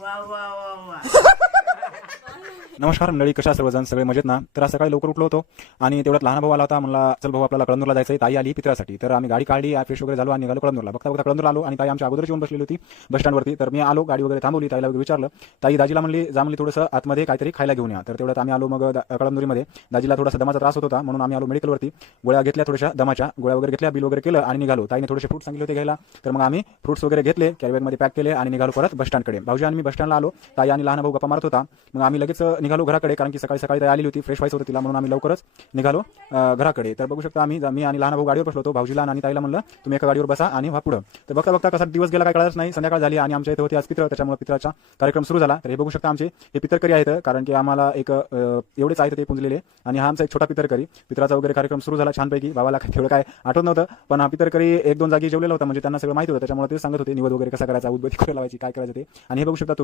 वा वा वा वा. नमस्कार मंडळी, कशा सर्वजण? सगळे मजेत ना? तर आज सकाळी लवकर उठलो होतो आणि तेवढ्यात लहान भाऊ आला होता. म्हणला चल भाऊ आपल्याला कळमनूरला जायचं आहे. ताई आली पित्रासाठी. तर आम्ही गाडी काढली, फ्रेश वगैरे झालो आणि निघालो कळमनूरला. बघता बघता कळमनूरला आलो आणि ताई आमच्या अगोदरच येऊन बसलेली होती बस स्टँडवरती. तर मी आलो, गाडी वगैरे थांबवली, ताईला वगैरे विचारलं. ताई दाजीला म्हणली जा म्हणली थोडंसं आतमध्ये काहीतरी खायला घेऊन या. तर तेवढ्यात आम्ही आलो. मग कळमनुरीमध्ये दाजीला थोडासा दमाचा त्रास होत होता म्हणून आम्ही आलो मेडिकलवरती. गोळ्या घेतल्या, थोड्याशा दमाच्या गोळ्या वगैरे घेतल्या, बिल वगैरे केलं आणि निघालो. ताईने थोडेसे फ्रूट सांगितले होते घ्यायला. तर मग आम्ही फ्रुट्स वगैरे घेतले, कॅरीबॅगमध्ये पॅक केले आणि निघालो परत बस स्टँडकडे. भाऊजी आणि मी बस स्टँडला आलो. ताई आणि लहान भाऊ गप्पा मारत होता. मग आम्ही लगेच निघालो घराकडे, कारण की सकाळी सकाळी ताई आलेली होती, फ्रेश व्हायचं होतं तिला, म्हणून आम्ही लवकरच निघालो घराकडे. तर बघू शकता मी आणि लहान भाऊ गाडीवर बसलो होतो. भाऊजीला आणि ताईला म्हणलं तुम्ही एका गाडीवर बसा आणि व्हा पुढं. तर बघता बघता कसा दिवस गेला काय कळालंच नाही. संध्याकाळ झाली आणि आमच्या इथे होते आज पित्र, त्याच्यामुळे पित्राचा कार्यक्रम सुरू झाला. तर हे बघू शकता आमचे हे पितरकरी आहेत, कारण की आम्हाला एक एवढेच आहेत ते पुंजलेले. आणि हा आमचा एक छोटा पितरकरी. पित्राचा वगैरे कार्यक्रम सुरू झाला छानपैकी. भावाला तेवढं काय आठवत नव्हतं, पण हा पितरकरी एक दोन जागी जेवलेला होता, म्हणजे त्यांना सगळं माहिती होतं. त्याच्यामुळे ते सांगत होते निवद वगैरे कसा करायचा, उदबत्ती कुठे लावायची, काय करायचं ते. आणि हे बघू शकता तुम्ही